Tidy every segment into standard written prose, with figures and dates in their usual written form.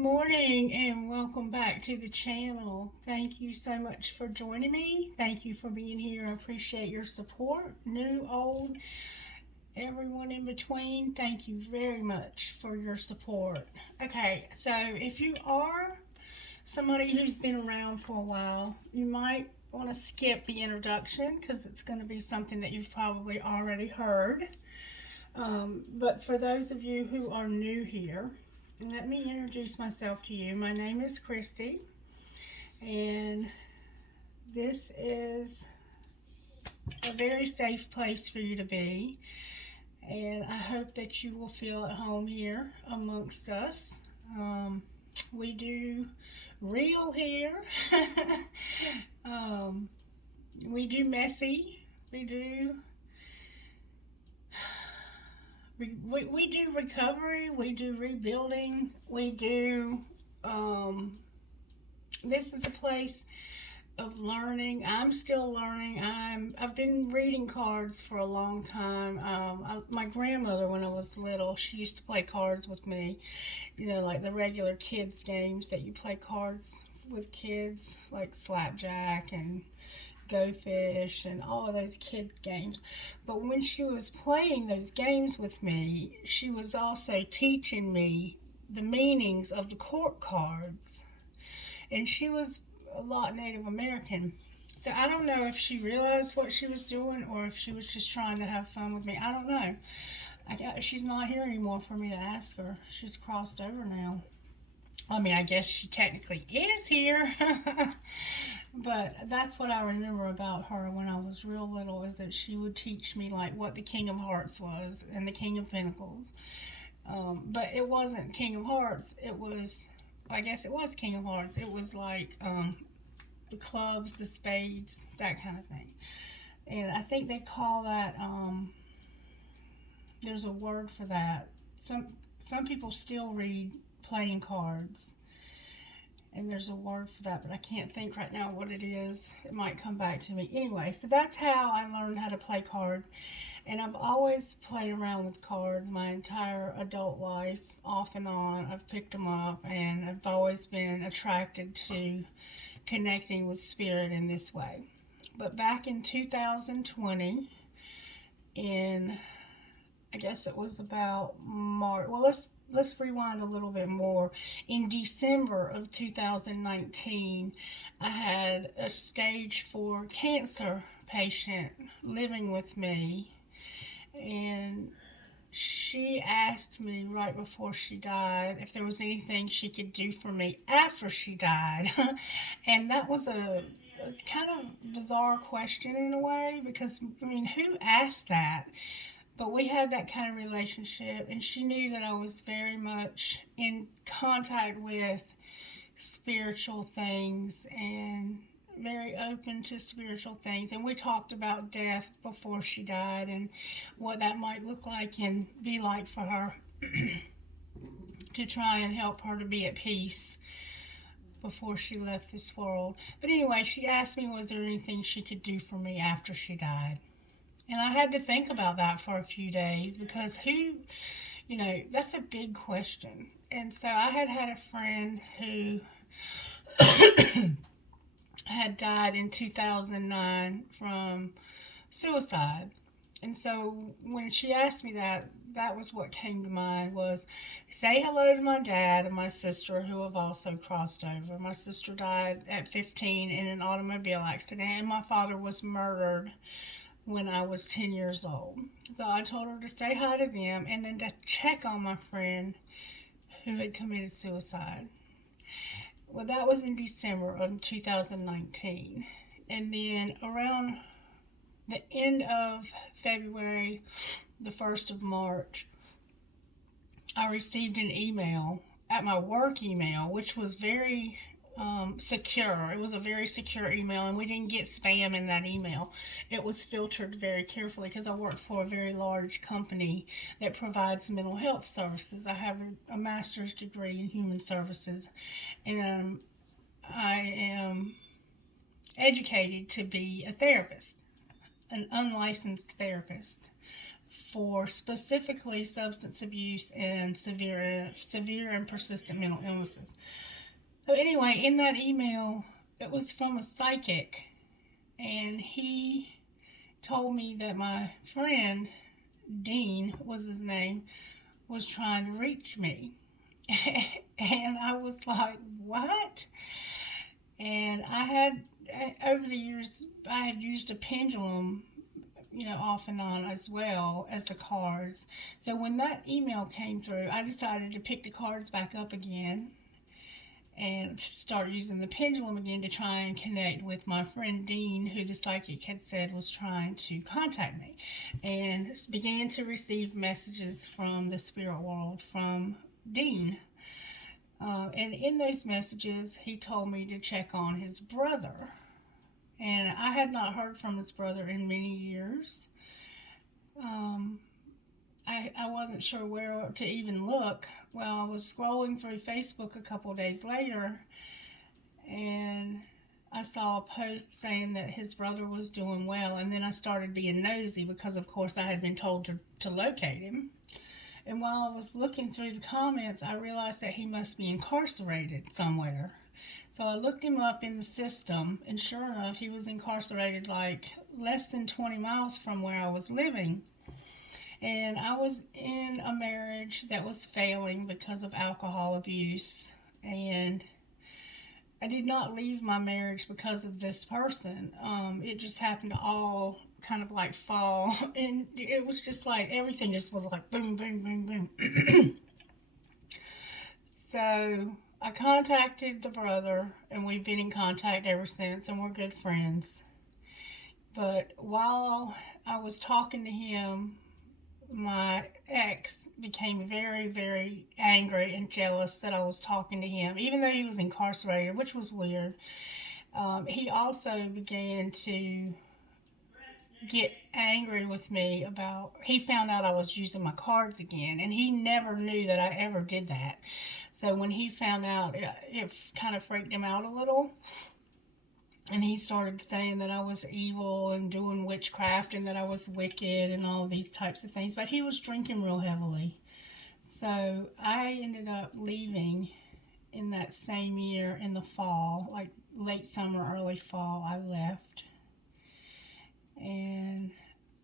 morning and welcome back to the channel. Thank you so much for joining me. Thank you for being here. I appreciate your support. New, old, everyone in between. Thank you very much for your support. Okay, so if you are somebody who's been around for a while, you might want to skip the introduction because it's going to be something that you've probably already heard. But for those of you who are new here, let me introduce myself to you. My name is Christie, and this is a very safe place for you to be. And I hope that you will feel at home here amongst us. We do real here. We do messy. We do recovery, we do rebuilding, we do, this is a place of learning. I'm still learning. I've been reading cards for a long time. My grandmother, when I was little, she used to play cards with me, like the regular kids games that you play cards with kids, like slapjack and Go Fish and all of those kid games. But when she was playing those games with me, she was also teaching me the meanings of the court cards. And she was a lot Native American. So I don't know if she realized what she was doing or if she was just trying to have fun with me. I don't know. She's not here anymore for me to ask her. She's crossed over now. I guess she technically is here. But that's what I remember about her when I was real little, is that she would teach me like what the King of Hearts was and the King of Pentacles. But it wasn't King of Hearts. I guess it was King of Hearts. It was like the clubs, the spades, that kind of thing. And I think they call that, there's a word for that. Some people still read playing cards, and there's a word for that, but I can't think right now what it is. It might come back to me. Anyway, so that's how I learned how to play cards, and I've always played around with cards my entire adult life, off and on. I've picked them up, and I've always been attracted to connecting with spirit in this way. But back in 2020, I guess it was about March. Well, let's rewind a little bit more. In December of 2019, I had a stage 4 cancer patient living with me, and she asked me right before she died if there was anything she could do for me after she died. And that was a kind of bizarre question in a way, because who asked that? But we had that kind of relationship, and she knew that I was very much in contact with spiritual things and very open to spiritual things. And we talked about death before she died and what that might look like and be like for her to try and help her to be at peace before she left this world. But anyway, she asked me, was there anything she could do for me after she died? And I had to think about that for a few days, because that's a big question. And so I had a friend who had died in 2009 from suicide. And so when she asked me that was what came to mind, was say hello to my dad and my sister, who have also crossed over. My sister died at 15 in an automobile accident, and my father was murdered when I was 10 years old. So I told her to say hi to them and then to check on my friend who had committed suicide. Well, that was in December of 2019. And then around the end of February, the 1st of March, I received an email at my work email, which was very secure. It was a very secure email, and we didn't get spam in that email. It was filtered very carefully because I work for a very large company that provides mental health services. I have a master's degree in human services, and I am educated to be a therapist, an unlicensed therapist. for specifically substance abuse and severe and persistent mental illnesses. So anyway, in that email, it was from a psychic, and he told me that my friend, Dean was his name, was trying to reach me. And I was like, what? And over the years, I had used a pendulum, off and on, as well as the cards. So when that email came through, I decided to pick the cards back up again and start using the pendulum again to try and connect with my friend Dean, who the psychic had said was trying to contact me, and began to receive messages from the spirit world from Dean. And in those messages, he told me to check on his brother. And I had not heard from his brother in many years. I wasn't sure where to even look. Well, I was scrolling through Facebook a couple days later, and I saw a post saying that his brother was doing well, and then I started being nosy because, of course, I had been told to locate him. And while I was looking through the comments, I realized that he must be incarcerated somewhere. So I looked him up in the system, and sure enough, he was incarcerated like less than 20 miles from where I was living. And I was in a marriage that was failing because of alcohol abuse. And I did not leave my marriage because of this person. It just happened to all kind of like fall. And it was just like, everything just was like boom, boom, boom, boom. So I contacted the brother, and we've been in contact ever since, and we're good friends. But while I was talking to him, my ex became very, very angry and jealous that I was talking to him, even though he was incarcerated, which was weird. He also began to get angry with me he found out I was using my cards again, and he never knew that I ever did that. So when he found out, it kind of freaked him out a little. And he started saying that I was evil and doing witchcraft and that I was wicked and all these types of things. But he was drinking real heavily. So I ended up leaving in that same year in the fall, like late summer, early fall, I left. And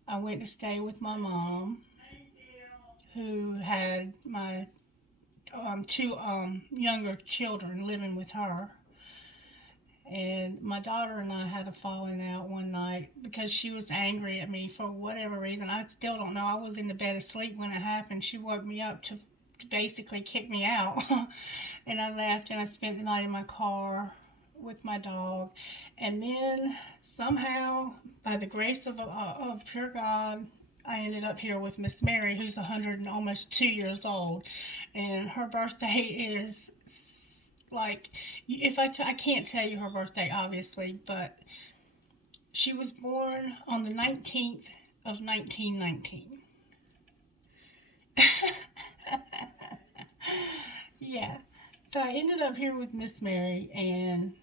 I went to stay with my mom, who had my two younger children living with her. And my daughter and I had a falling out one night because she was angry at me for whatever reason. I still don't know. I was in the bed asleep when it happened. She woke me up to basically kick me out. And I left, and I spent the night in my car with my dog. And then somehow, by the grace of pure God, I ended up here with Miss Mary, who's 100 and almost 2 years old. And her birthday is... like, I can't tell you her birthday, obviously, but she was born on the 19th of 1919. Yeah. So I ended up here with Miss Mary, and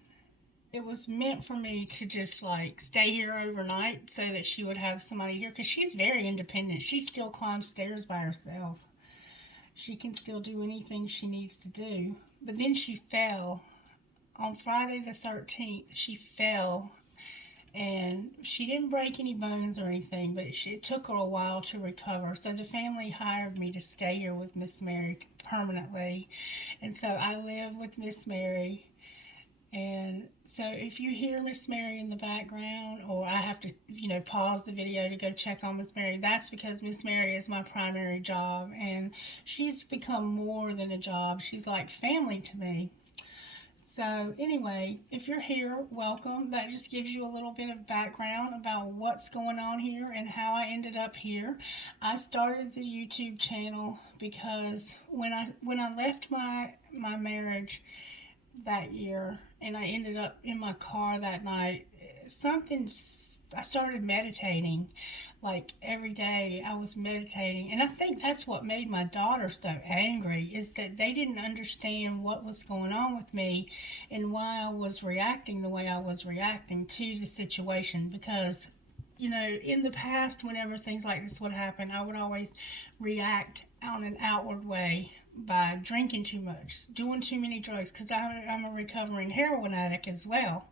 it was meant for me to just, like, stay here overnight so that she would have somebody here, because she's very independent. She still climbs stairs by herself. She can still do anything she needs to do. But then she fell. On Friday the 13th, she fell. And she didn't break any bones or anything, but it took her a while to recover. So the family hired me to stay here with Miss Mary permanently. And so I live with Miss Mary. And so if you hear Miss Mary in the background, or I have to, pause the video to go check on Miss Mary, that's because Miss Mary is my primary job, and she's become more than a job. She's like family to me. So anyway, if you're here, welcome. That just gives you a little bit of background about what's going on here and how I ended up here. I started the YouTube channel because when I left my marriage that year, and I ended up in my car that night, I started meditating. Like every day I was meditating, and I think that's what made my daughter so angry, is that they didn't understand what was going on with me and why I was reacting the way I was reacting to the situation, because in the past, whenever things like this would happen, I would always react on an outward way by drinking too much, doing too many drugs, because I'm a recovering heroin addict as well.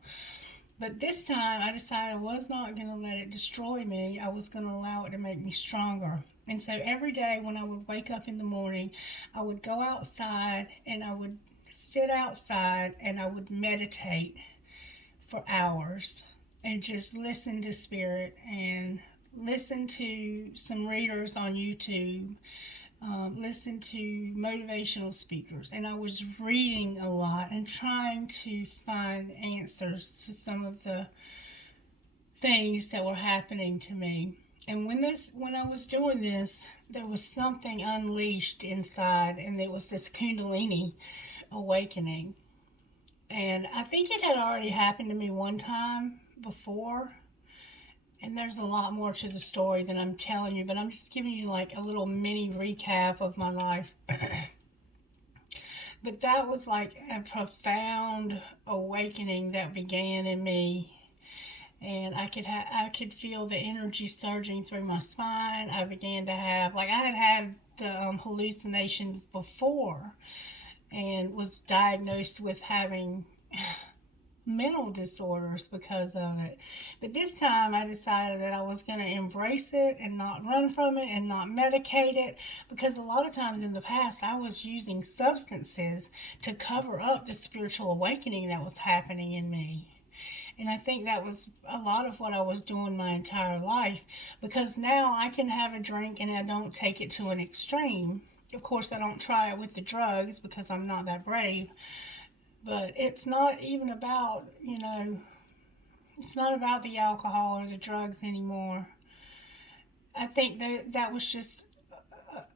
But this time, I decided I was not going to let it destroy me. I was going to allow it to make me stronger. And so every day when I would wake up in the morning, I would go outside and I would sit outside and I would meditate for hours and just listen to spirit and listen to some readers on YouTube, listen to motivational speakers. And I was reading a lot and trying to find answers to some of the things that were happening to me. And when I was doing this, there was something unleashed inside, and there was this Kundalini awakening. And I think it had already happened to me one time before. And there's a lot more to the story than I'm telling you, but I'm just giving you like a little mini recap of my life. But that was like a profound awakening that began in me. And I could feel the energy surging through my spine. I began to have, like, I had the hallucinations before and was diagnosed with having mental disorders because of it. But this time I decided that I was going to embrace it and not run from it and not medicate it, because a lot of times in the past I was using substances to cover up the spiritual awakening that was happening in me. And I think that was a lot of what I was doing my entire life, because now I can have a drink and I don't take it to an extreme. Of course, I don't try it with the drugs because I'm not that brave. But it's not even about, it's not about the alcohol or the drugs anymore. I think that was just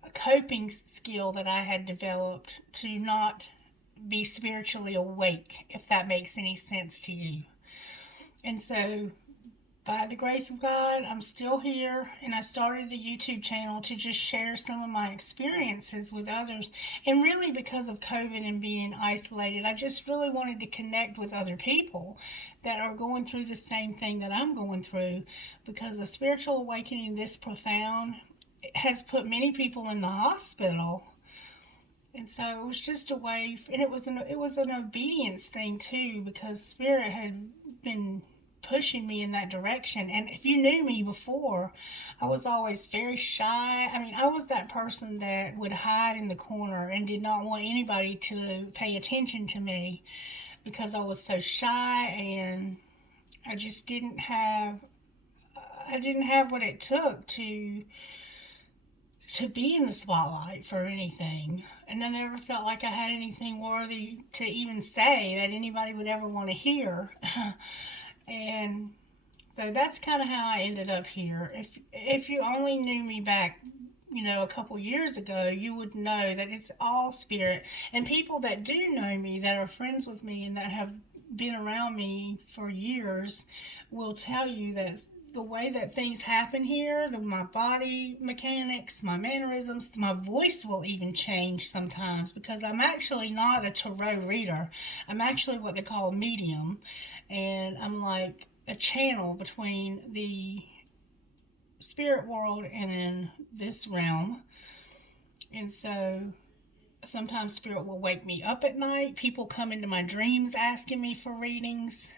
a coping skill that I had developed to not be spiritually awake, if that makes any sense to you. And so, by the grace of God, I'm still here, and I started the YouTube channel to just share some of my experiences with others. And really, because of COVID and being isolated, I just really wanted to connect with other people that are going through the same thing that I'm going through, because a spiritual awakening this profound has put many people in the hospital. And so it was just a way, and it was an obedience thing too, because Spirit had been pushing me in that direction. And if you knew me before, I was always very shy. I mean, I was that person that would hide in the corner and did not want anybody to pay attention to me, because I was so shy, and I just didn't have what it took to be in the spotlight for anything. And I never felt like I had anything worthy to even say that anybody would ever want to hear. And so that's kind of how I ended up here. If you only knew me back, a couple years ago, you would know that it's all spirit. And people that do know me, that are friends with me and that have been around me for years, will tell you that the way that things happen here, my body mechanics, my mannerisms, my voice will even change sometimes, because I'm actually not a tarot reader. I'm actually what they call a medium, and I'm like a channel between the spirit world and then this realm. And so sometimes spirit will wake me up at night. People come into my dreams asking me for readings.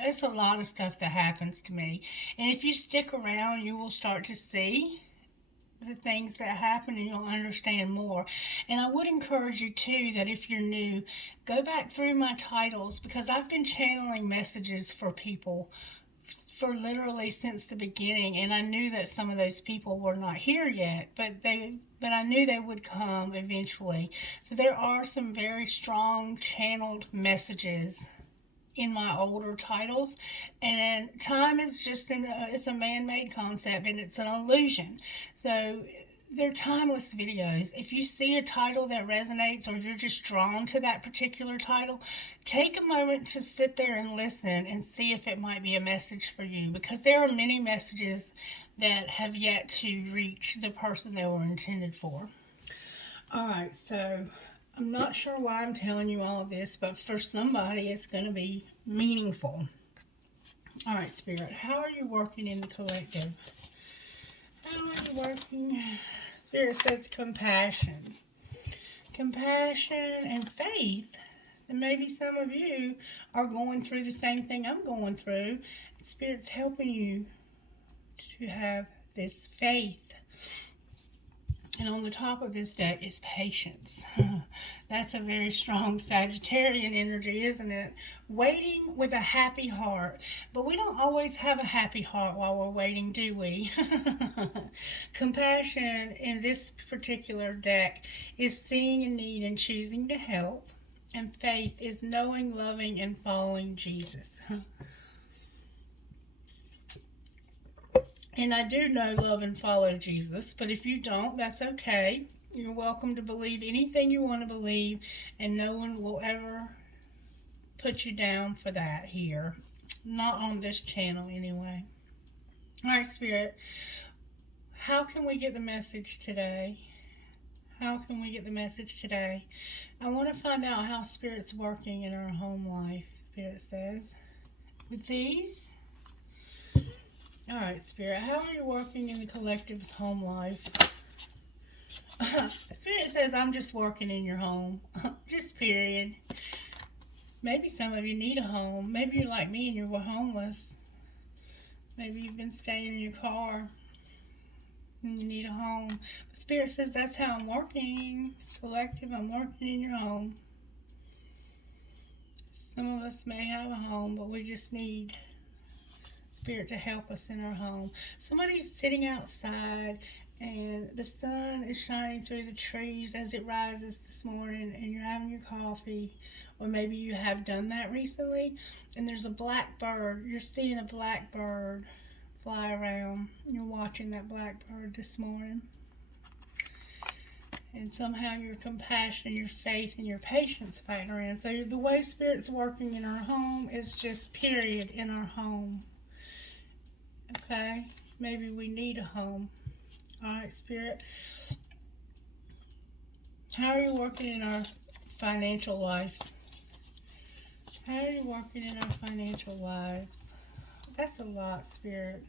It's a lot of stuff that happens to me. And if you stick around, you will start to see the things that happen, and you'll understand more. And I would encourage you too, that if you're new, go back through my titles, because I've been channeling messages for people for literally since the beginning. And I knew that some of those people were not here yet, but I knew they would come eventually. So there are some very strong channeled messages in my older titles. And time is just it's a man-made concept, and it's an illusion. So they're timeless videos. If you see a title that resonates, or you're just drawn to that particular title, take a moment to sit there and listen and see if it might be a message for you, because there are many messages that have yet to reach the person they were intended for. All right, so I'm not sure why I'm telling you all of this, but for somebody it's going to be meaningful. All right, Spirit, how are you working in the collective? How are you working? Spirit says compassion. Compassion and faith. And maybe some of you are going through the same thing I'm going through. Spirit's helping you to have this faith. And on the top of this deck is patience. That's a very strong Sagittarian energy, isn't it? Waiting with a happy heart. But we don't always have a happy heart while we're waiting, do we? Compassion in this particular deck is seeing a need and choosing to help. And faith is knowing, loving, and following Jesus. And I do know, love, and follow Jesus, but if you don't, that's okay. You're welcome to believe anything you want to believe, and no one will ever put you down for that here. Not on this channel, anyway. All right, Spirit, how can we get the message today? How can we get the message today? I want to find out how Spirit's working in our home life, Spirit says. With these... All right, Spirit, how are you working in the collective's home life? Spirit says, I'm just working in your home. Just period. Maybe some of you need a home. Maybe you're like me and you're homeless. Maybe you've been staying in your car and you need a home. But Spirit says, that's how I'm working. Collective, I'm working in your home. Some of us may have a home, but we just need Spirit to help us in our home. Somebody's sitting outside and the sun is shining through the trees as it rises this morning, and you're having your coffee, or maybe you have done that recently, and there's a black bird. You're seeing a black bird fly around. You're watching that black bird this morning. And somehow your compassion, your faith, and your patience factor in. So the way Spirit's working in our home is just period in our home. Okay, maybe we need a home. All right, Spirit. How are you working in our financial lives? How are you working in our financial lives? That's a lot, Spirit.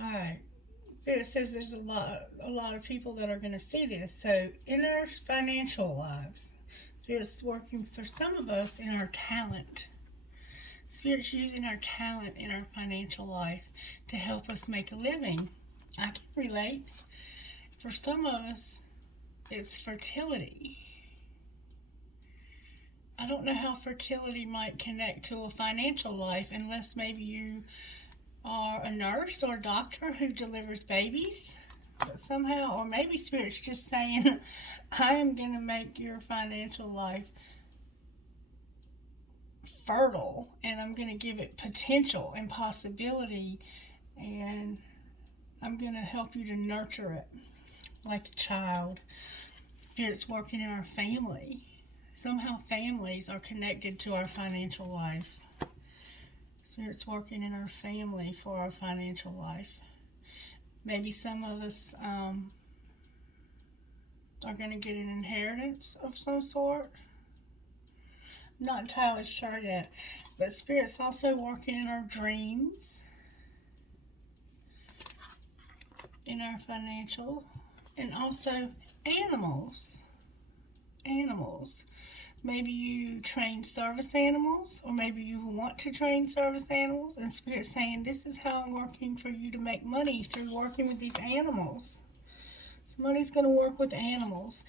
All right. It says there's a lot of people that are going to see this. So in our financial lives, Spirit's working for some of us in our talent. Spirit's using our talent in our financial life to help us make a living. I can relate. For some of us, it's fertility. I don't know how fertility might connect to a financial life unless maybe you are a nurse or a doctor who delivers babies, but somehow, or maybe Spirit's just saying, I am going to make your financial life fertile, and I'm going to give it potential and possibility, and I'm going to help you to nurture it like a child. Spirit's working in our family. Somehow families are connected to our financial life. Spirit's working in our family for our financial life. Maybe some of us are going to get an inheritance of some sort. I'm not entirely sure yet. But Spirit's also working in our dreams, in our financial, and also animals. Animals. Maybe you train service animals, or maybe you want to train service animals, and Spirit's saying, this is how I'm working for you to make money through working with these animals. Somebody's going to work with animals.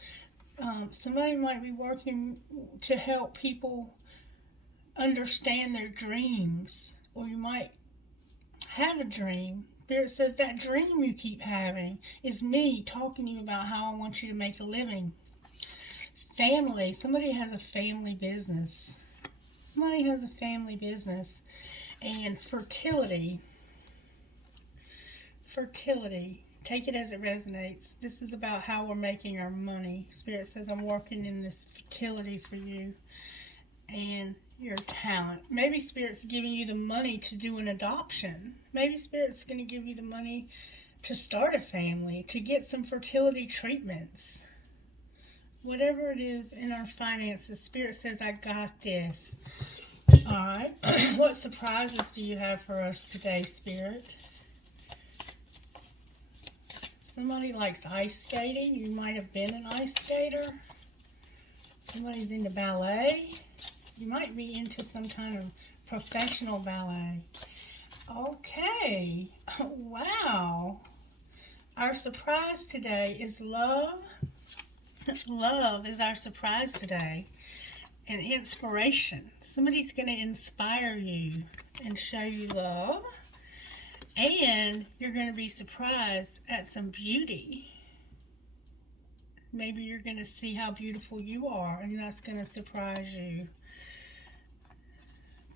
Somebody might be working to help people understand their dreams, or you might have a dream. Spirit says that dream you keep having is me talking to you about how I want you to make a living. Family. Somebody has a family business. Somebody has a family business. And fertility. Fertility. Take it as it resonates. This is about how we're making our money. Spirit says, I'm working in this fertility for you. and your talent. Maybe Spirit's giving you the money to do an adoption. Maybe Spirit's going to give you the money to start a family, to get some fertility treatments. Whatever it is in our finances, Spirit says, I got this. All right. What surprises do you have for us today, Spirit? Somebody likes ice skating. You might have been an ice skater. Somebody's into ballet. You might be into some kind of professional ballet. Okay. Wow. Our surprise today is love. Love is our surprise today. And inspiration. Somebody's going to inspire you and show you love. And you're going to be surprised at some beauty. Maybe you're going to see how beautiful you are, and that's going to surprise you.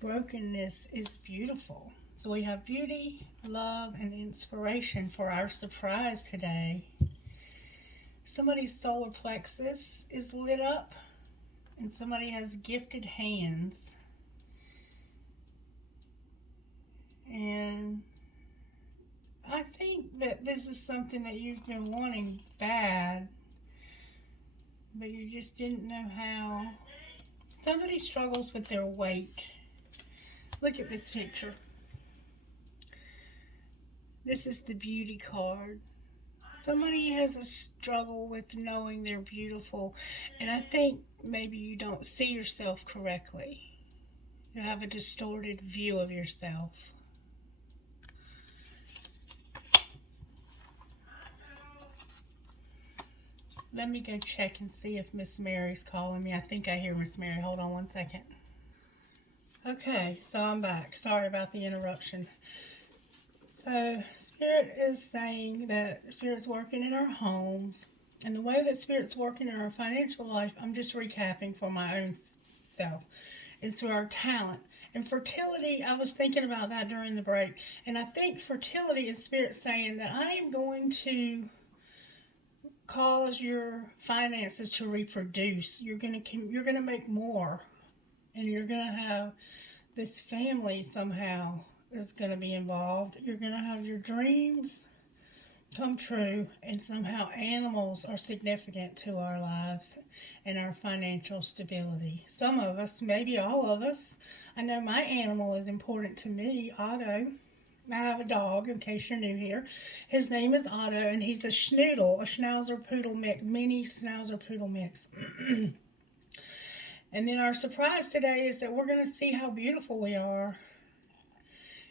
Brokenness is beautiful. So we have beauty, love, and inspiration for our surprise today. Somebody's solar plexus is lit up, and somebody has gifted hands. And I think that this is something that you've been wanting bad, but you just didn't know how. Somebody struggles with their weight. Look at this picture. This is the beauty card. Somebody has a struggle with knowing they're beautiful, and I think maybe you don't see yourself correctly. You have a distorted view of yourself. Let me go check and see if Miss Mary's calling me. I think I hear Miss Mary. Hold on one second. Okay, so I'm back. Sorry about the interruption. So Spirit is saying that Spirit's working in our homes. And the way that Spirit's working in our financial life, I'm just recapping for my own self, is through our talent. And fertility, I was thinking about that during the break. And I think fertility is Spirit saying that I am going to cause your finances to reproduce. You're gonna make more, and you're gonna have this family somehow is gonna be involved. You're gonna have your dreams come true, and somehow animals are significant to our lives and our financial stability. Some of us, maybe all of us. I know my animal is important to me, Otto. I have a dog, in case you're new here. His name is Otto, and he's a schnoodle, a schnauzer poodle mix, mini schnauzer poodle mix. And then our surprise today is that we're going to see how beautiful we are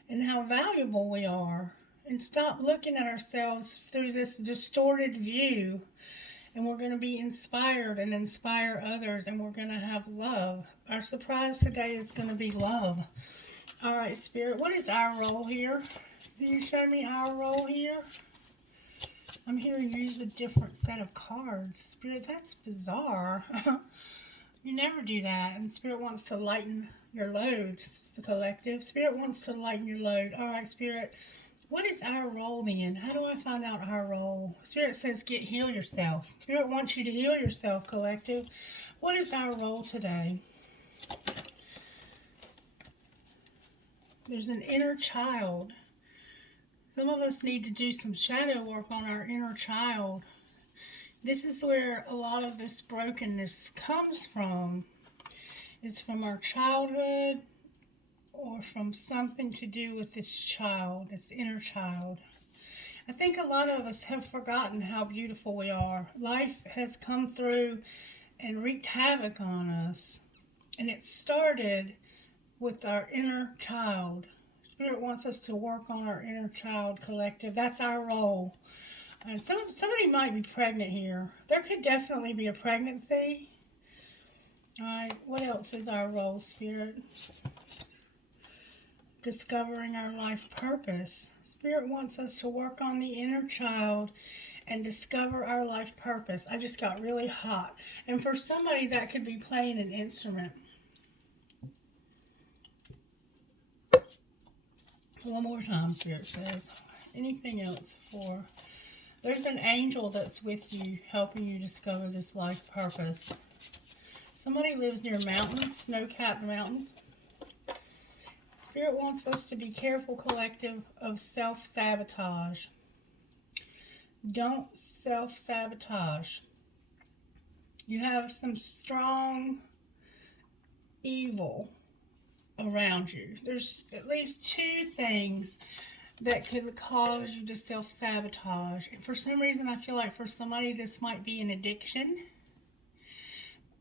and how valuable we are, and stop looking at ourselves through this distorted view. And we're going to be inspired and inspire others, and we're going to have love. Our surprise today is going to be love. All right, Spirit, what is our role here? Can you show me our role here? I'm hearing you use a different set of cards. Spirit, that's bizarre. You never do that. And Spirit wants to lighten your load. It's the collective. Spirit wants to lighten your load. All right, Spirit, what is our role then? How do I find out our role? Spirit says heal yourself. Spirit wants you to heal yourself, collective. What is our role today? There's an inner child. Some of us need to do some shadow work on our inner child. This is where a lot of this brokenness comes from. It's from our childhood, or from something to do with this child, this inner child. I think a lot of us have forgotten how beautiful we are. Life has come through and wreaked havoc on us. And it started with our inner child. Spirit wants us to work on our inner child, collective. That's our role. And somebody might be pregnant here. There could definitely be a pregnancy. All right, what else is our role, Spirit? Discovering our life purpose. Spirit wants us to work on the inner child and discover our life purpose. I just got really hot. And for somebody, that could be playing an instrument. One more time, Spirit says. Anything else for... There's an angel that's with you, helping you discover this life purpose. Somebody lives near mountains, snow-capped mountains. Spirit wants us to be careful, collective, of self-sabotage. Don't self-sabotage. You have some strong evil around you. There's at least 2 things that could cause you to self-sabotage. And for some reason, I feel like for somebody, this might be an addiction.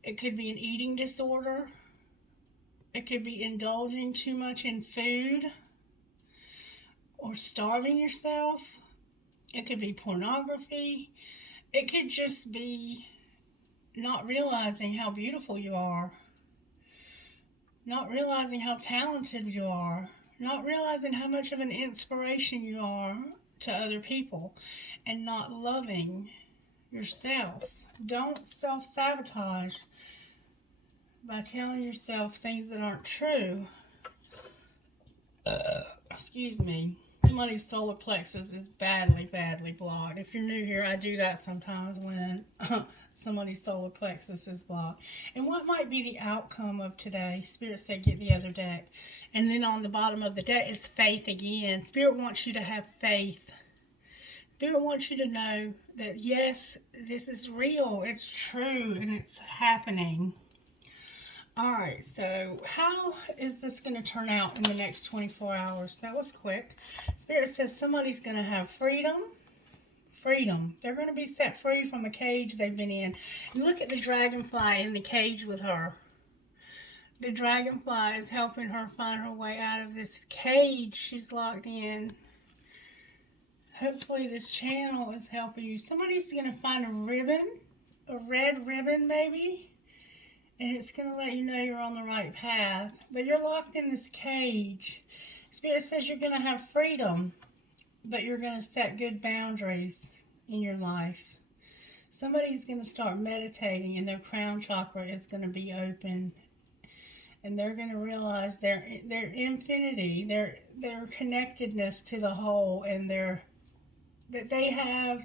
It could be an eating disorder. It could be indulging too much in food or starving yourself. It could be pornography. It could just be not realizing how beautiful you are. Not realizing how talented you are. Not realizing how much of an inspiration you are to other people. And not loving yourself. Don't self-sabotage by telling yourself things that aren't true. Excuse me. Somebody's solar plexus is badly, badly blocked. If you're new here, I do that sometimes when somebody's solar plexus is blocked. And what might be the outcome of today? Spirit said, get the other deck. And then on the bottom of the deck is faith again. Spirit wants you to have faith. Spirit wants you to know that, yes, this is real. It's true, and it's happening. All right, so how is this going to turn out in the next 24 hours? That was quick. Spirit says somebody's going to have freedom. Freedom. They're going to be set free from a cage they've been in. And look at the dragonfly in the cage with her. The dragonfly is helping her find her way out of this cage she's locked in. Hopefully this channel is helping you. Somebody's going to find a ribbon, a red ribbon maybe. And it's going to let you know you're on the right path. But you're locked in this cage. Spirit says you're going to have freedom. But you're going to set good boundaries in your life. Somebody's going to start meditating and their crown chakra is going to be open. And they're going to realize their infinity, their connectedness to the whole. And that they have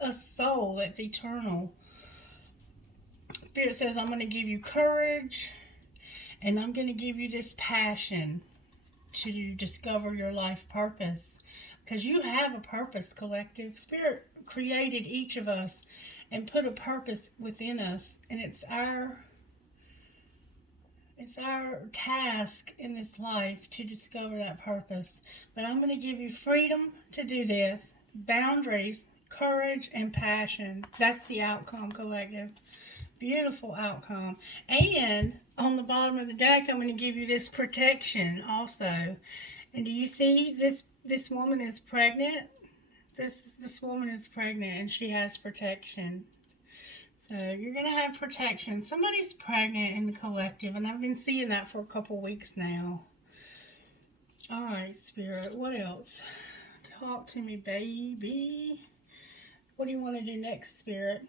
a soul that's eternal. Spirit says, I'm going to give you courage, and I'm going to give you this passion to discover your life purpose. Because you have a purpose, collective. Spirit created each of us and put a purpose within us. And it's our task in this life to discover that purpose. But I'm going to give you freedom to do this, boundaries, courage, and passion. That's the outcome, collective. Beautiful outcome. And on the bottom of the deck, I'm going to give you this protection also. And do you see this woman is pregnant? This woman is pregnant and she has protection. So you're going to have protection. Somebody's pregnant in the collective, and I've been seeing that for a couple weeks now. All right, Spirit, what else? Talk to me, baby. What do you want to do next, Spirit?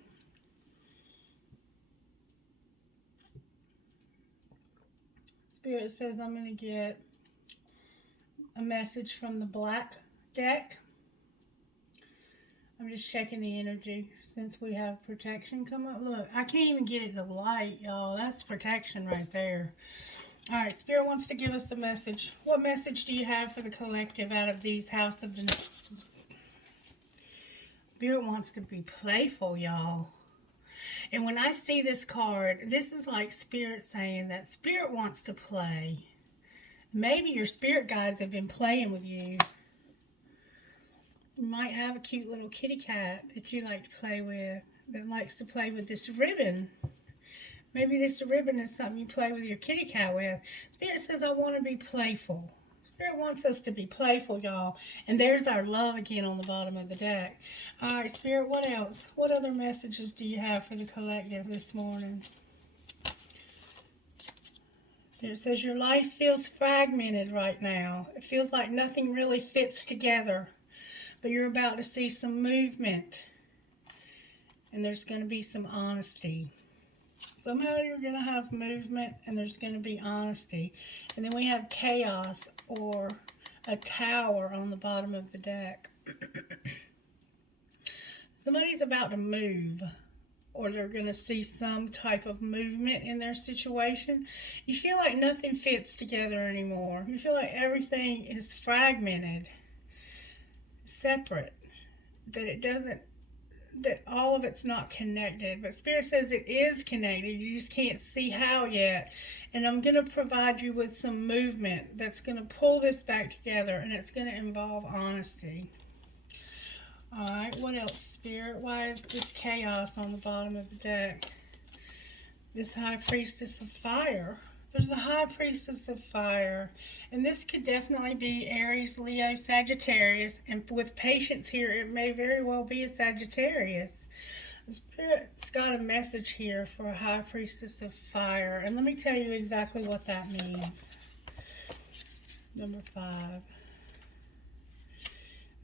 Spirit says I'm going to get a message from the black deck. I'm just checking the energy since we have protection come up. Look, I can't even get it to light, y'all. That's protection right there. All right, Spirit wants to give us a message. What message do you have for the collective out of these House of the... Spirit wants to be playful, y'all. And when I see this card, this is like Spirit saying that Spirit wants to play. Maybe your spirit guides have been playing with you. You might have a cute little kitty cat that you like to play with, that likes to play with this ribbon. Maybe this ribbon is something you play with your kitty cat with. Spirit says, I want to be playful. Spirit wants us to be playful, y'all. And there's our love again on the bottom of the deck. All right, Spirit, what else? What other messages do you have for the collective this morning? It says your life feels fragmented right now. It feels like nothing really fits together. But you're about to see some movement. And there's going to be some honesty. Somehow you're going to have movement and there's going to be honesty. And then we have chaos or a tower on the bottom of the deck. Somebody's about to move. or they're going to see some type of movement in their situation. You feel like nothing fits together anymore. You feel like everything is fragmented, separate, that it doesn't, that all of it's not connected. But Spirit says it is connected. You just can't see how yet. And I'm going to provide you with some movement that's going to pull this back together, and it's going to involve honesty. All right, what else, Spirit? Why is this chaos on the bottom of the deck? This High Priestess of Fire. There's a High Priestess of Fire, and this could definitely be Aries, Leo, Sagittarius, and with patience here, it may very well be a Sagittarius. The Spirit's got a message here for a High Priestess of Fire, and let me tell you exactly what that means. Number 5.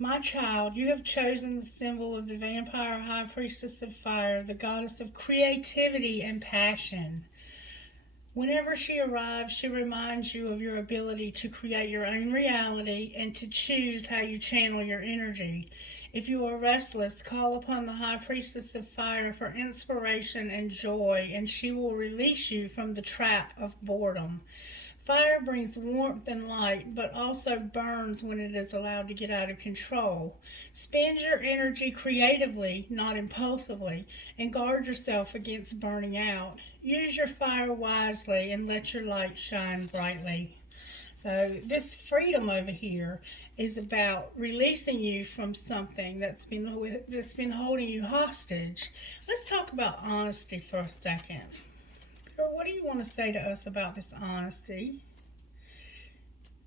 My child, you have chosen the symbol of the vampire High Priestess of Fire, the goddess of creativity and passion. Whenever she arrives, she reminds you of your ability to create your own reality and to choose how you channel your energy. If you are restless, call upon the High Priestess of Fire for inspiration and joy, and she will release you from the trap of boredom. Fire brings warmth and light, but also burns when it is allowed to get out of control. Spend your energy creatively, not impulsively, and guard yourself against burning out. Use your fire wisely and let your light shine brightly. So this freedom over here is about releasing you from something that's been holding you hostage. Let's talk about honesty for a second. What do you want to say to us about this honesty?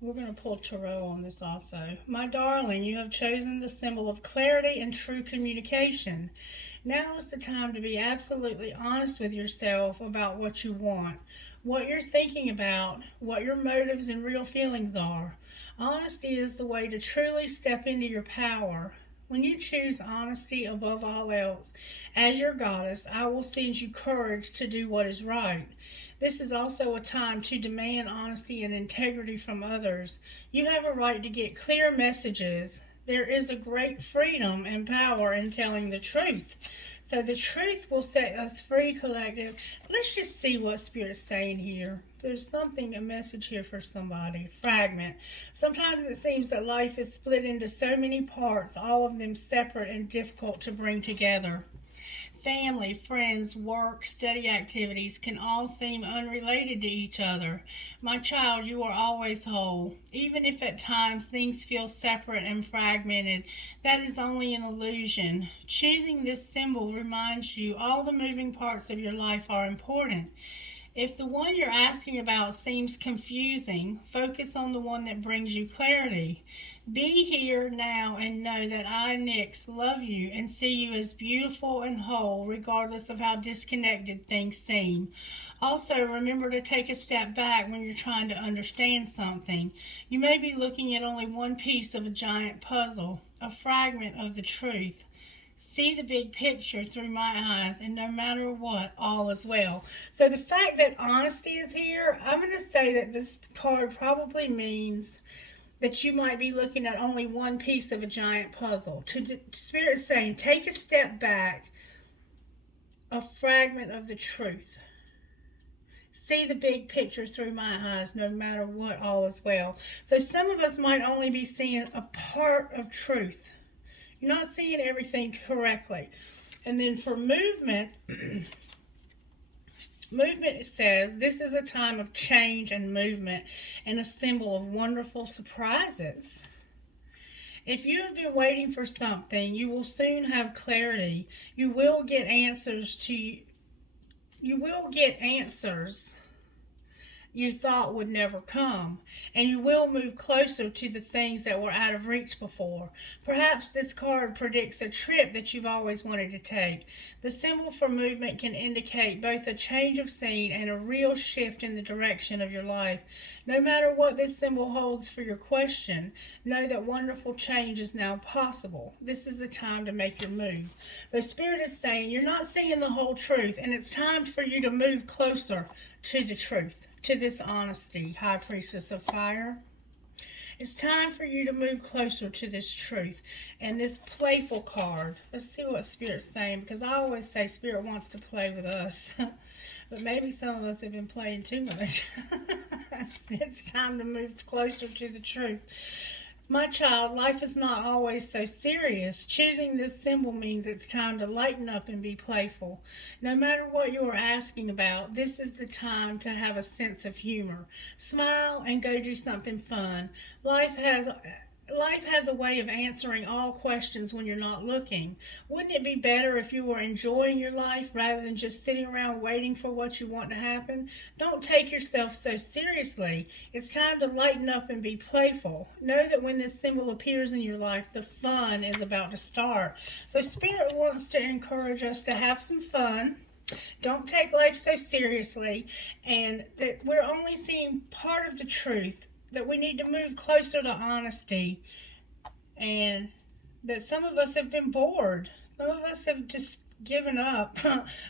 We're going to pull tarot on this also. My darling, you have chosen the symbol of clarity and true communication. Now is the time to be absolutely honest with yourself about what you want, what you're thinking about, what your motives and real feelings are. Honesty is the way to truly step into your power. When you choose honesty above all else, as your goddess, I will send you courage to do what is right. This is also a time to demand honesty and integrity from others. You have a right to get clear messages. There is a great freedom and power in telling the truth. So the truth will set us free, collective. Let's just see what Spirit's saying here. There's a message here for somebody. Fragment. Sometimes it seems that life is split into so many parts, all of them separate and difficult to bring together. Family, friends, work, study activities can all seem unrelated to each other. My child, you are always whole. Even if at times things feel separate and fragmented, that is only an illusion. Choosing this symbol reminds you all the moving parts of your life are important. If the one you're asking about seems confusing, focus on the one that brings you clarity. Be here now and know that I, Nyx, love you and see you as beautiful and whole, regardless of how disconnected things seem. Also, remember to take a step back when you're trying to understand something. You may be looking at only one piece of a giant puzzle, a fragment of the truth. See the big picture through my eyes, and no matter what, all is well. So the fact that honesty is here, I'm going to say that this card probably means that you might be looking at only one piece of a giant puzzle. Spirit is saying, take a step back, a fragment of the truth. See the big picture through my eyes, no matter what, all is well. So some of us might only be seeing a part of truth. You're not seeing everything correctly. And then for movement, movement says this is a time of change and movement and a symbol of wonderful surprises. If you have been waiting for something, you will soon have clarity. You will get answers you thought would never come, and you will move closer to the things that were out of reach before. Perhaps this card predicts a trip that you've always wanted to take. The symbol for movement can indicate both a change of scene and a real shift in the direction of your life. No matter what this symbol holds for your question, know that wonderful change is now possible. This is the time to make your move. The Spirit is saying you're not seeing the whole truth, and it's time for you to move closer to the truth, to this honesty, High Priestess of Fire. It's time for you to move closer to this truth. And this playful card, let's see what Spirit's saying, because I always say Spirit wants to play with us. But maybe some of us have been playing too much. It's time to move closer to the truth. My child, life is not always so serious. Choosing this symbol means it's time to lighten up and be playful. No matter what you are asking about, this is the time to have a sense of humor. Smile and go do something fun. Life has a way of answering all questions when you're not looking. Wouldn't it be better if you were enjoying your life rather than just sitting around waiting for what you want to happen? Don't take yourself so seriously. It's time to lighten up and be playful. Know that when this symbol appears in your life, the fun is about to start. So Spirit wants to encourage us to have some fun. Don't take life so seriously, and that we're only seeing part of the truth, that we need to move closer to honesty, and that some of us have been bored. Some of us have just given up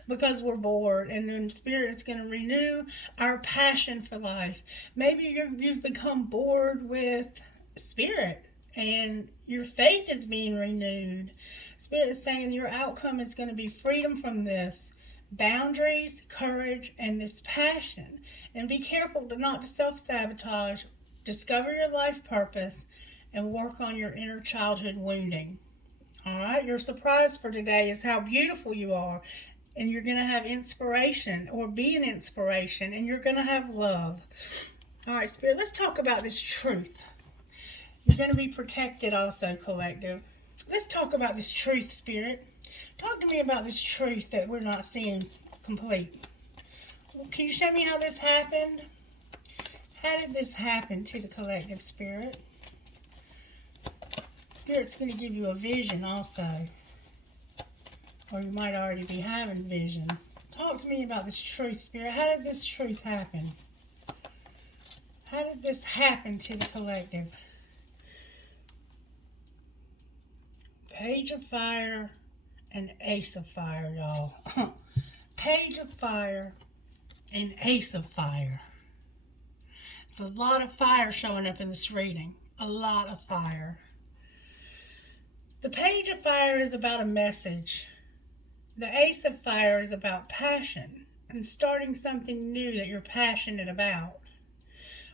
because we're bored, and then Spirit is going to renew our passion for life. Maybe you've become bored with Spirit, and your faith is being renewed. Spirit is saying your outcome is going to be freedom from this. Boundaries, courage, and this passion. And be careful to not self-sabotage. Discover your life purpose and work on your inner childhood wounding. All right, your surprise for today is how beautiful you are. And you're going to have inspiration, or be an inspiration, and you're going to have love. All right, Spirit, let's talk about this truth. You're going to be protected also, collective. Let's talk about this truth, Spirit. Talk to me about this truth that we're not seeing complete. Can you show me how this happened? How did this happen to the collective, Spirit? Spirit's going to give you a vision also. Or you might already be having visions. Talk to me about this truth, Spirit. How did this truth happen? How did this happen to the collective? Page of Fire and Ace of Fire, y'all. Page of Fire and Ace of Fire. There's a lot of fire showing up in this reading. A lot of fire. The Page of Fire is about a message. The Ace of Fire is about passion and starting something new that you're passionate about.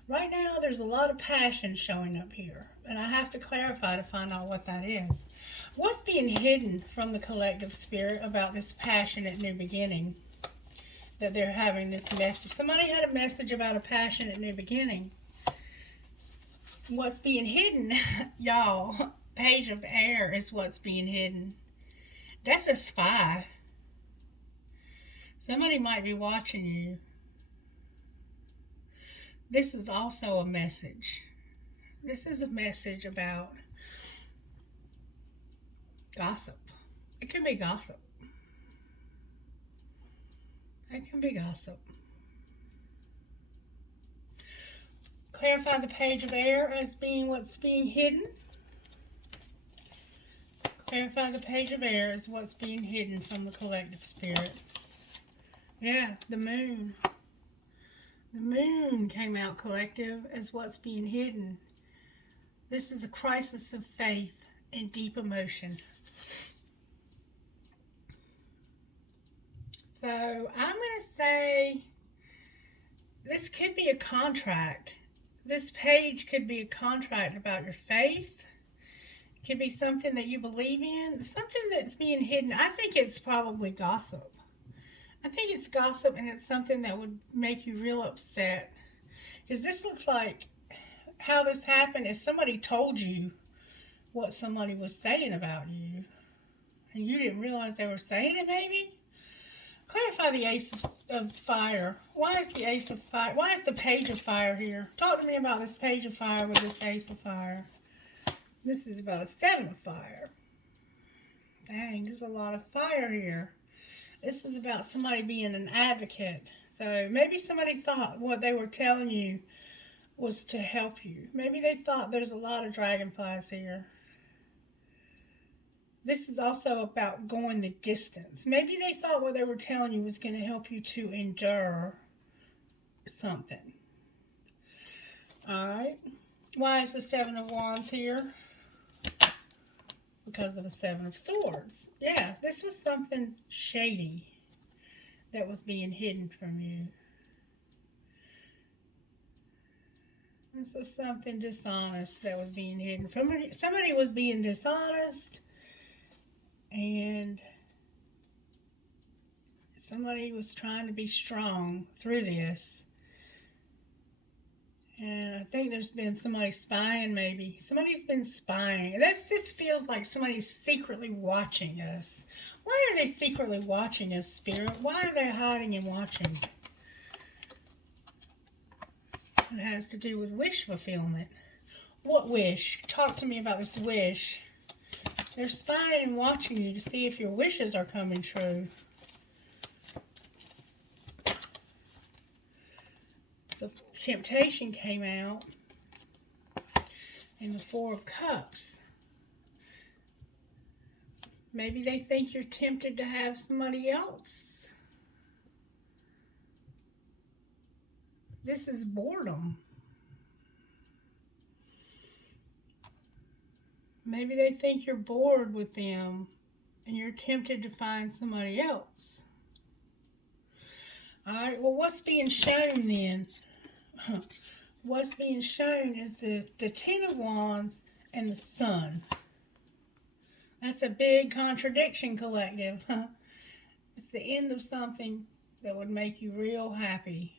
Right now, there's a lot of passion showing up here, and I have to clarify to find out what that is. What's being hidden from the collective, Spirit, about this passionate new beginning? That they're having this message. Somebody had a message about a passionate new beginning. What's being hidden, y'all, Page of Air is what's being hidden. That's a spy. Somebody might be watching you. This is also a message. This is a message about gossip. It can be gossip. It can be gossip. Clarify the Page of Air as being what's being hidden. Clarify the Page of Air as what's being hidden from the collective, Spirit. Yeah, the moon. The moon came out, collective, as what's being hidden. This is a crisis of faith and deep emotion. So I'm going to say this could be a contract. This page could be a contract about your faith. It could be something that you believe in. Something that's being hidden. I think it's probably gossip. I think it's gossip, and it's something that would make you real upset. Because this looks like how this happened is somebody told you what somebody was saying about you. And you didn't realize they were saying it, maybe? Clarify the Ace of Fire. Why is the Ace of Fire? Why is the Page of Fire here? Talk to me about this Page of Fire with this Ace of Fire. This is about a 7 of Fire. Dang, there's a lot of fire here. This is about somebody being an advocate. So maybe somebody thought what they were telling you was to help you. Maybe they thought there's a lot of dragonflies here. This is also about going the distance. Maybe they thought what they were telling you was going to help you to endure something. All right. Why is the Seven of Wands here? Because of the Seven of Swords. Yeah, this was something shady that was being hidden from you. This was something dishonest that was being hidden from you. Somebody was being dishonest, and somebody was trying to be strong through this. And I think there's been somebody spying, maybe. Somebody's been spying. This feels like somebody's secretly watching us. Why are they secretly watching us, Spirit? Why are they hiding and watching? It has to do with wish fulfillment. What wish? Talk to me about this wish. They're spying and watching you to see if your wishes are coming true. The Temptation came out, and the Four of Cups. Maybe they think you're tempted to have somebody else. This is boredom. Maybe they think you're bored with them, and you're tempted to find somebody else. All right, well, what's being shown then? What's being shown is the Ten of Wands and the Sun. That's a big contradiction, collective. It's the end of something that would make you real happy.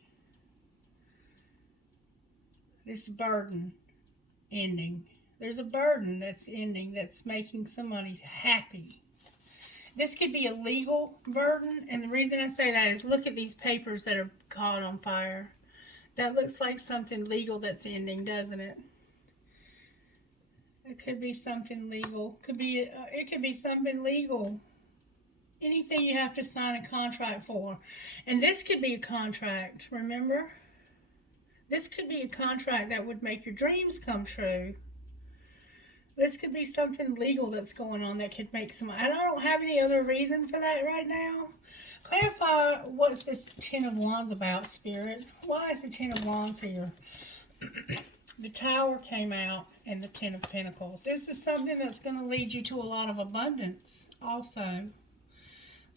This burden ending. There's a burden that's ending that's making somebody happy. This could be a legal burden, and the reason I say that is look at these papers that are caught on fire. That looks like something legal that's ending, doesn't it? It could be something legal. It could be something legal. Anything you have to sign a contract for. And this could be a contract, remember? This could be a contract that would make your dreams come true. This could be something legal that's going on that could make some... And I don't have any other reason for that right now. Clarify what's this Ten of Wands about, Spirit. Why is the Ten of Wands here? The Tower came out and the Ten of Pentacles. This is something that's going to lead you to a lot of abundance also.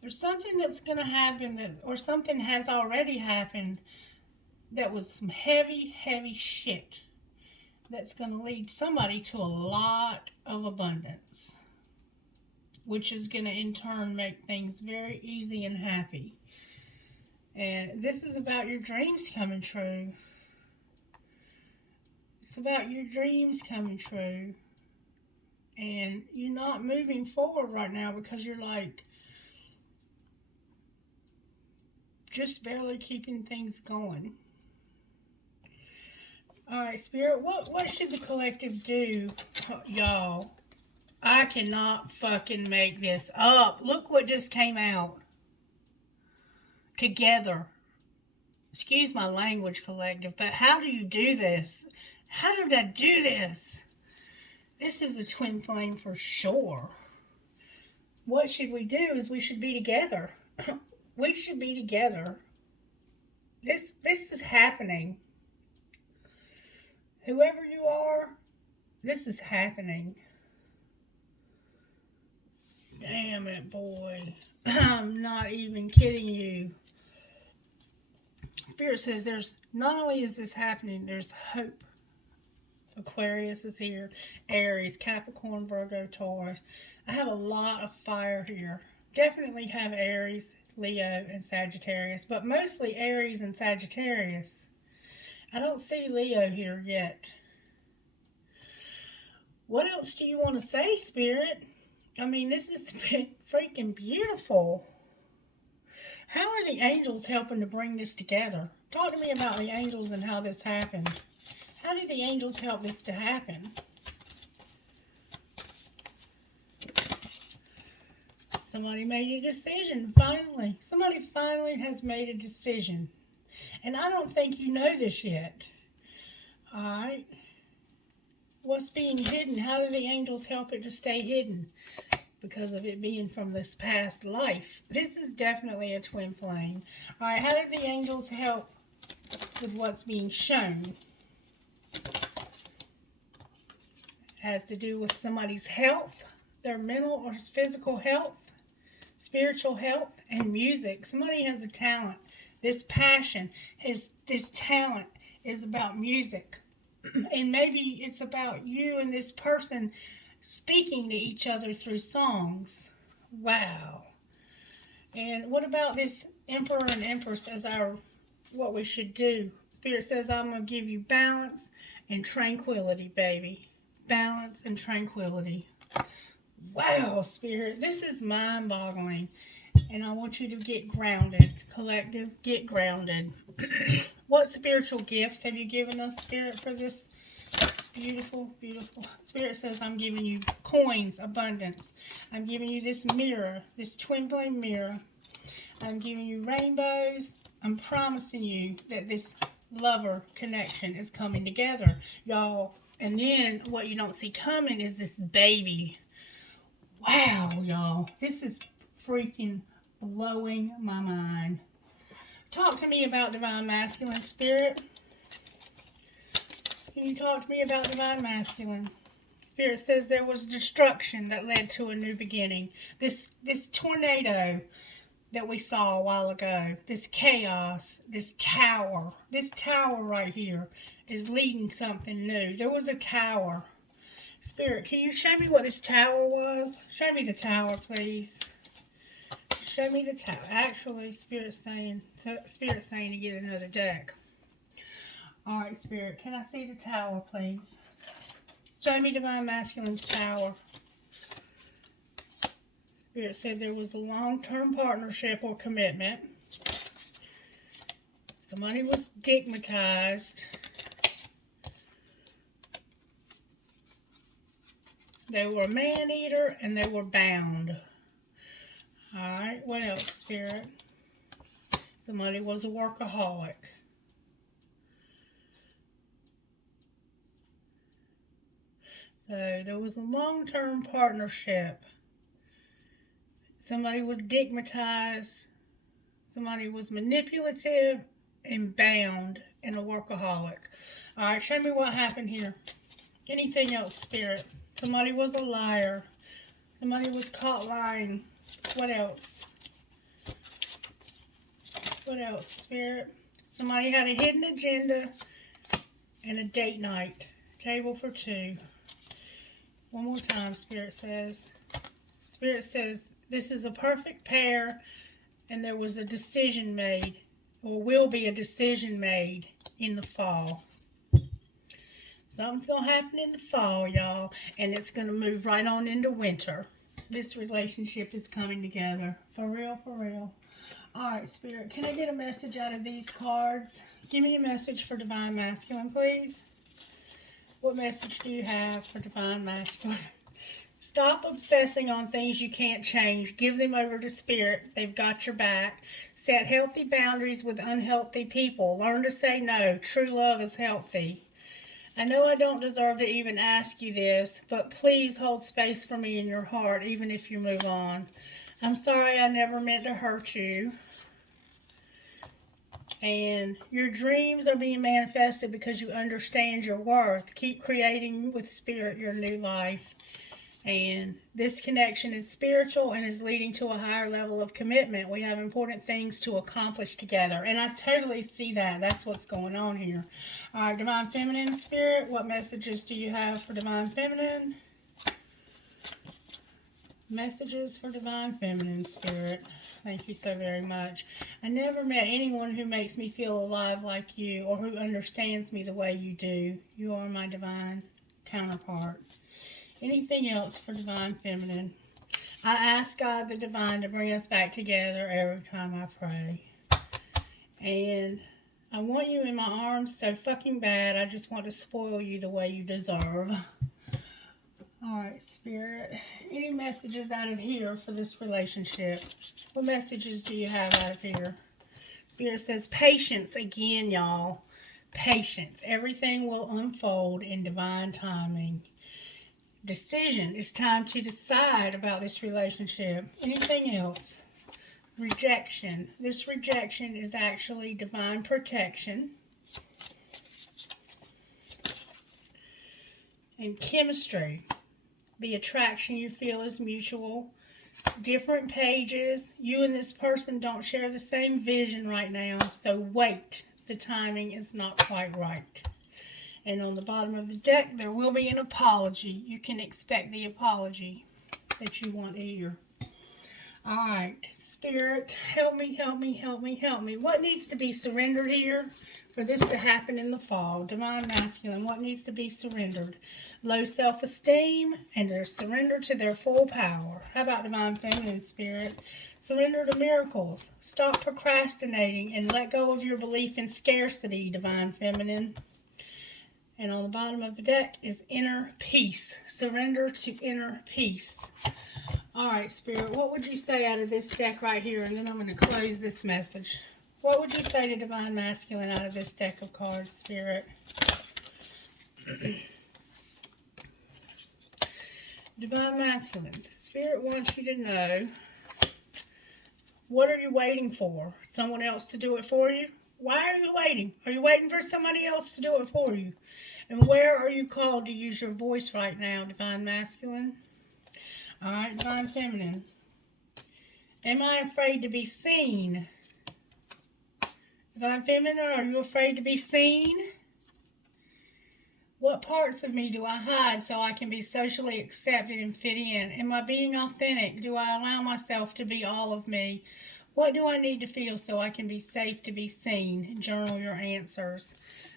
There's something that's going to happen, or something has already happened that was some heavy, heavy shit that's going to lead somebody to a lot of abundance, which is going to in turn make things very easy and happy. And this is about your dreams coming true. It's about your dreams coming true. And you're not moving forward right now because you're like just barely keeping things going. Alright, Spirit, what should the collective do, y'all? I cannot fucking make this up. Look what just came out. Together. Excuse my language, collective, but how do you do this? How did I do this? This is a twin flame for sure. What should we do is we should be together. We should be together. This is happening. Whoever you are, this is happening. Damn it, boy. I'm not even kidding you. Spirit says there's, not only is this happening, there's hope. Aquarius is here. Aries, Capricorn, Virgo, Taurus. I have a lot of fire here. Definitely have Aries, Leo, and Sagittarius, but mostly Aries and Sagittarius. I don't see Leo here yet. What else do you want to say, Spirit? I mean, this is freaking beautiful. How are the angels helping to bring this together? Talk to me about the angels and how this happened. How did the angels help this to happen? Somebody made a decision, finally. Somebody finally has made a decision. And I don't think you know this yet. Alright. What's being hidden? How do the angels help it to stay hidden? Because of it being from this past life. This is definitely a twin flame. Alright, how did the angels help with what's being shown? has to do with somebody's health, their mental or physical health, spiritual health, and music. Somebody has a talent. This passion, this talent is about music. And maybe it's about you and this person speaking to each other through songs. Wow. And what about this Emperor and Empress as what we should do? Spirit says, I'm going to give you balance and tranquility, baby. Balance and tranquility. Wow, Spirit, this is mind-boggling. And I want you to get grounded. Collective, get grounded. What spiritual gifts have you given us, Spirit, for this beautiful, beautiful? Spirit says, I'm giving you coins, abundance. I'm giving you this mirror, this twin flame mirror. I'm giving you rainbows. I'm promising you that this lover connection is coming together, y'all. And then what you don't see coming is this baby. Wow, y'all. This is freaking blowing my mind. Talk to me about divine masculine, Spirit. Can you talk to me about divine masculine? Spirit says there was destruction that led to a new beginning. This tornado that we saw a while ago, this chaos, this tower right here is leading something new. There was a tower. Spirit, can you show me what this tower was? Show me the tower, please. Show me the tower. Actually, Spirit's saying to get another deck. All right, Spirit, can I see the tower, please? Show me divine masculine's tower. Spirit said there was a long-term partnership or commitment. Somebody was stigmatized. They were a man-eater and they were bound. Alright, what else, Spirit? Somebody was a workaholic. So there was a long-term partnership. Somebody was stigmatized. Somebody was manipulative and bound and a workaholic. Alright, show me what happened here. Anything else, Spirit? Somebody was a liar. Somebody was caught lying. What else? What else, Spirit? Somebody had a hidden agenda and a date night. Table for two. One more time, Spirit says. Spirit says this is a perfect pair and there was a decision made, or will be a decision made in the fall. Something's going to happen in the fall, y'all, and it's going to move right on into winter. This relationship is coming together. For real, for real. All right, Spirit, can I get a message out of these cards? Give me a message for Divine Masculine, please. What message do you have for Divine Masculine? Stop obsessing on things you can't change. Give them over to Spirit. They've got your back. Set healthy boundaries with unhealthy people. Learn to say no. True love is healthy. I know I don't deserve to even ask you this, but please hold space for me in your heart, even if you move on. I'm sorry I never meant to hurt you. And your dreams are being manifested because you understand your worth. Keep creating with Spirit your new life. And this connection is spiritual and is leading to a higher level of commitment. We have important things to accomplish together. And I totally see that. That's what's going on here. All right, Divine Feminine, Spirit, what messages do you have for Divine Feminine? Messages for Divine Feminine, Spirit. Thank you so very much. I never met anyone who makes me feel alive like you or who understands me the way you do. You are my divine counterpart. Anything else for Divine Feminine? I ask God the Divine to bring us back together every time I pray. And I want you in my arms so fucking bad. I just want to spoil you the way you deserve. Alright, Spirit. Any messages out of here for this relationship? What messages do you have out of here? Spirit says patience again, y'all. Patience. Everything will unfold in divine timing. Decision. It's time to decide about this relationship. Anything else? Rejection. This rejection is actually divine protection. and chemistry. The attraction you feel is mutual. Different pages. You and this person don't share the same vision right now, so wait. The timing is not quite right. And on the bottom of the deck, there will be an apology. You can expect the apology that you want to hear. All right, Spirit, help me, help me, help me, help me. What needs to be surrendered here for this to happen in the fall? Divine Masculine, what needs to be surrendered? Low self-esteem and their surrender to their full power. How about Divine Feminine, Spirit? Surrender to miracles. Stop procrastinating and let go of your belief in scarcity, Divine Feminine. And on the bottom of the deck is inner peace. Surrender to inner peace. All right, Spirit, what would you say out of this deck right here? And then I'm going to close this message. What would you say to Divine Masculine out of this deck of cards, Spirit? Divine Masculine, Spirit wants you to know, what are you waiting for? Someone else to do it for you? Why are you waiting? Are you waiting for somebody else to do it for you? And where are you called to use your voice right now, Divine Masculine? All right, Divine Feminine. Am I afraid to be seen? Divine Feminine, are you afraid to be seen? What parts of me do I hide so I can be socially accepted and fit in? Am I being authentic? Do I allow myself to be all of me? What do I need to feel so I can be safe to be seen? Journal your answers.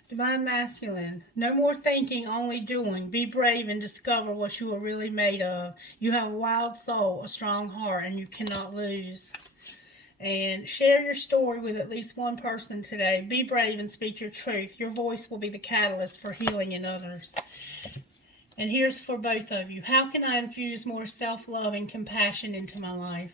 Divine Masculine, no more thinking, only doing. Be brave and discover what you are really made of. You have a wild soul, a strong heart, and you cannot lose. And share your story with at least one person today. Be brave and speak your truth. Your voice will be the catalyst for healing in others. And here's for both of you. How can I infuse more self-love and compassion into my life?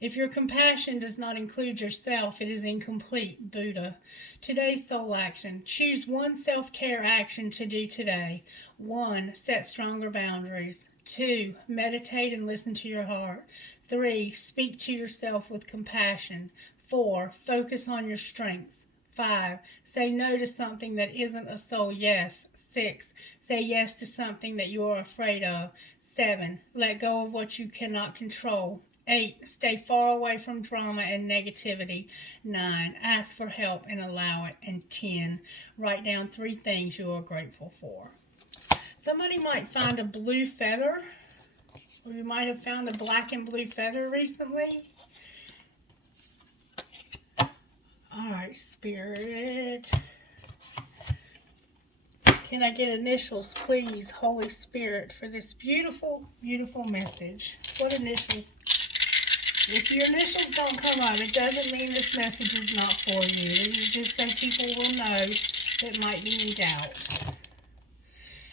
If your compassion does not include yourself, it is incomplete, Buddha. Today's soul action. Choose one self-care action to do today. 1. Set stronger boundaries. 2. Meditate and listen to your heart. 3. Speak to yourself with compassion. 4. Focus on your strengths. 5. Say no to something that isn't a soul yes. 6. Say yes to something that you are afraid of. 7. Let go of what you cannot control. 8. Stay far away from drama and negativity. 9. Ask for help and allow it. And 10. Write down 3 things you are grateful for. Somebody might find a blue feather, or you might have found a black and blue feather recently. All right, Spirit. Can I get initials, please, Holy Spirit, for this beautiful, beautiful message? What initials? If your initials don't come up, it doesn't mean this message is not for you. It is just so people will know that might be in doubt.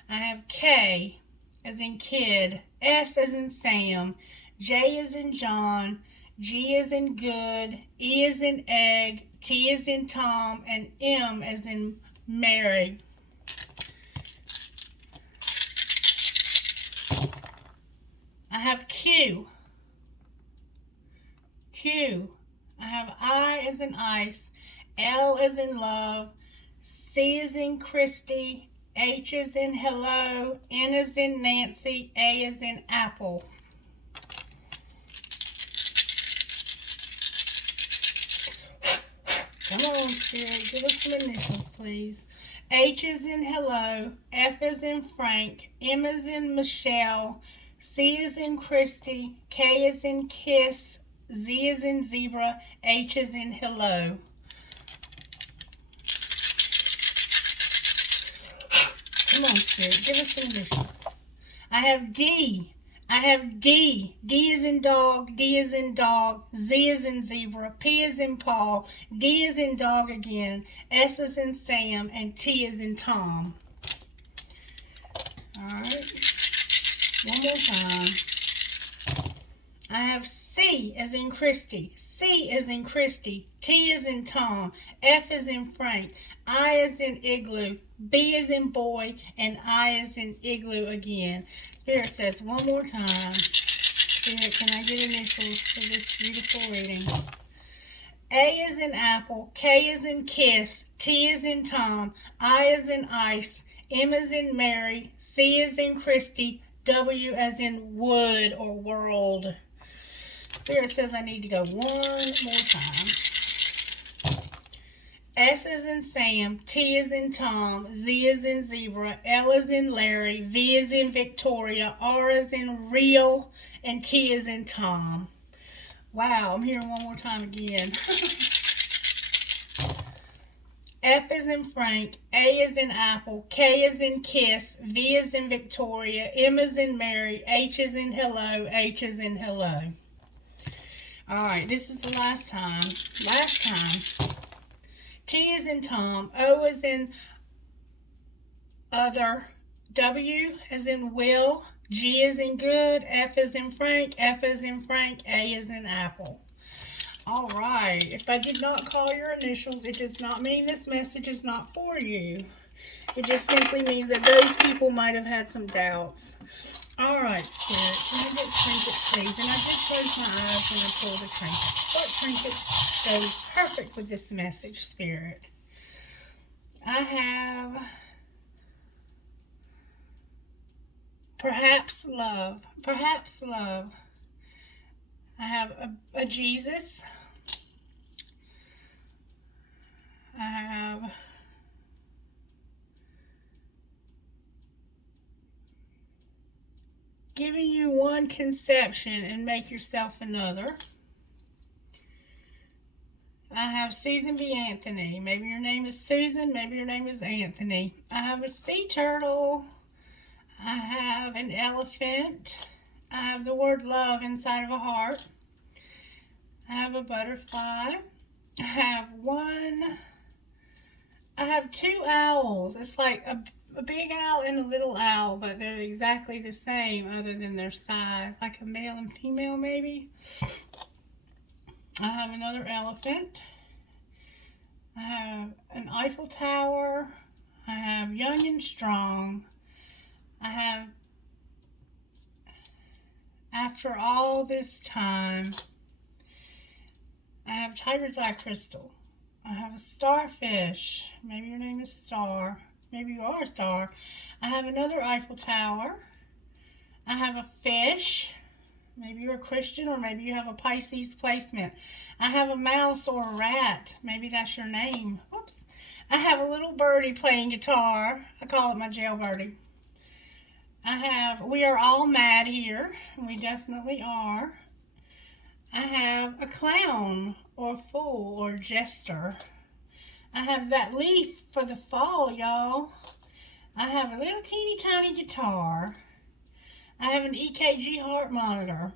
I have K as in kid, S as in Sam, J as in John, G as in good, E as in egg, T as in Tom, and M as in Mary. I have Q. I have I as in ice, L as in love, C as in Christie, H as in hello, N as in Nancy, A as in apple. Come on, Spirit, give us some initials, please. H is in hello, F is in Frank, M is in Michelle, C is in Christy, K is in kiss, Z is in zebra, H is in hello. Come on, Spirit, give us some initials. I have D. D is in dog, D is in dog, Z is in zebra, P is in Paul, D is in dog again, S is in Sam, and T is in Tom. All right. One more time. I have C as in Christy, C as in Christy, T as in Tom, F as in Frank, I as in igloo, B as in boy, and I as in igloo again. Spirit says one more time. Spirit, can I get initials for this beautiful reading? A is in apple, K is in kiss, T is in Tom, I is in ice, M as in Mary, C as in Christie, W as in wood or world. Spirit says I need to go one more time. S as in Sam, T as in Tom, Z as in zebra, L as in Larry, V as in Victoria, R as in real, and T as in Tom. Wow, I'm hearing one more time again. F as in Frank, A as in apple, K as in kiss, V as in Victoria, M as in Mary, H as in hello, H as in hello. Alright, this is the last time. Last time. T as in Tom, O as in other, W as in will, G as in good, F as in Frank, F as in Frank, A as in apple. All right, if I did not call your initials, it does not mean this message is not for you. It just simply means that those people might have had some doubts. All right, Spirit, can I get trinkets, please? And I just close my eyes when I pull the trinkets. What trinket goes perfect with this message, Spirit? I have perhaps love. Perhaps love. I have a Jesus. I have giving you one conception and make yourself another. I have Susan B. Anthony. Maybe your name is Susan, maybe your name is Anthony. I have a sea turtle. I have an elephant. I have the word love inside of a heart. I have a butterfly. I have two owls. It's like a big owl and a little owl, but they're exactly the same other than their size. Like a male and female, maybe. I have another elephant. I have an Eiffel Tower. I have young and strong. I have after all this time. I have tiger's eye crystal. I have a starfish. Maybe your name is Star. Maybe you are a star. I have another Eiffel Tower. I have a fish. Maybe you're a Christian or maybe you have a Pisces placement. I have a mouse or a rat. Maybe that's your name. Oops. I have a little birdie playing guitar. I call it my jail birdie. We are all mad here. We definitely are. I have a clown or fool or jester. I have that leaf for the fall, y'all. I have a little teeny tiny guitar. I have an EKG heart monitor.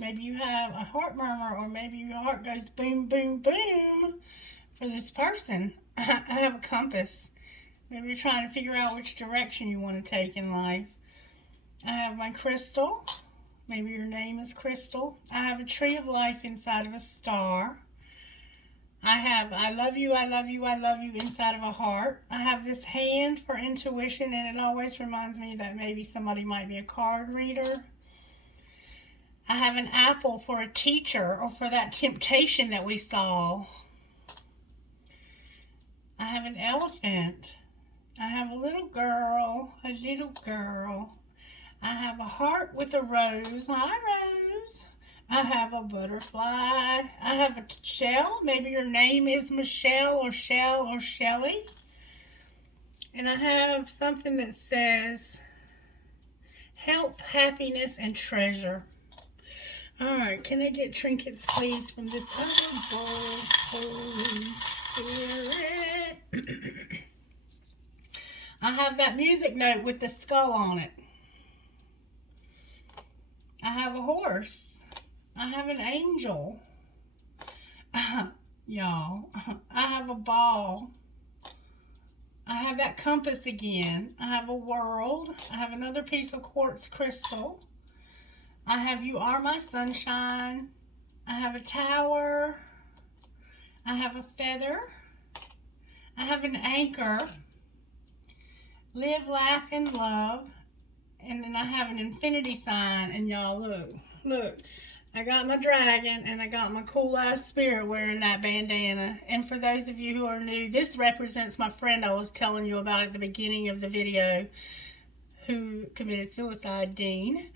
Maybe you have a heart murmur or maybe your heart goes boom, boom, boom for this person. I have a compass. Maybe you're trying to figure out which direction you want to take in life. I have my crystal. Maybe your name is Crystal. I have a tree of life inside of a star. I have I love you, I love you, I love you inside of a heart. I have this hand for intuition, and it always reminds me that maybe somebody might be a card reader. I have an apple for a teacher or for that temptation that we saw. I have an elephant. I have a little girl, a little girl. I have a heart with a rose. Hi, Rose. I have a butterfly. I have a shell. Maybe your name is Michelle or Shell or Shelly. And I have something that says health, happiness, and treasure. All right, can I get trinkets, please, from this other bowl, Holy Spirit? I have that music note with the skull on it. I have a horse. I have an angel. Y'all, I have a ball. I have that compass again. I have a world. I have another piece of quartz crystal. I have You Are My Sunshine. I have a tower. I have a feather. I have an anchor. Live, laugh, and love. And then I have an infinity sign, and y'all look, I got my dragon, and I got my cool ass spirit wearing that bandana. And for those of you who are new, this represents my friend I was telling you about at the beginning of the video who committed suicide, Dean.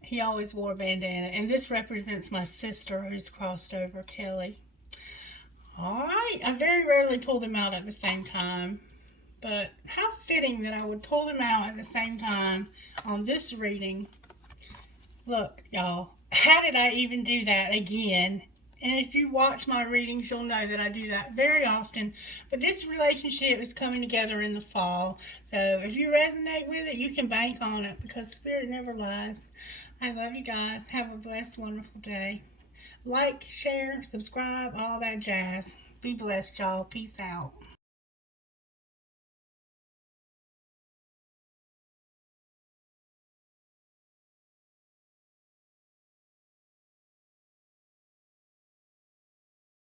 He always wore a bandana. And this represents my sister who's crossed over, Kelly. Alright, I very rarely pull them out at the same time. But how fitting that I would pull them out at the same time on this reading. Look, y'all. How did I even do that again? And if you watch my readings, you'll know that I do that very often. But this relationship is coming together in the fall. So if you resonate with it, you can bank on it because Spirit never lies. I love you guys. Have a blessed, wonderful day. Like, share, subscribe, all that jazz. Be blessed, y'all. Peace out.